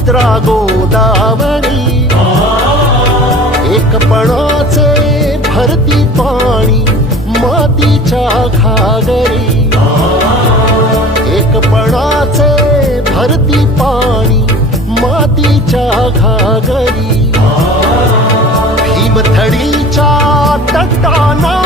भद्रा गोदावरी एकपणाचे भरती पाणी मातीच्या घागरी. एकपणाचे भरती पाणी मातीच्या घागरी. भीमथडीच्या तटाना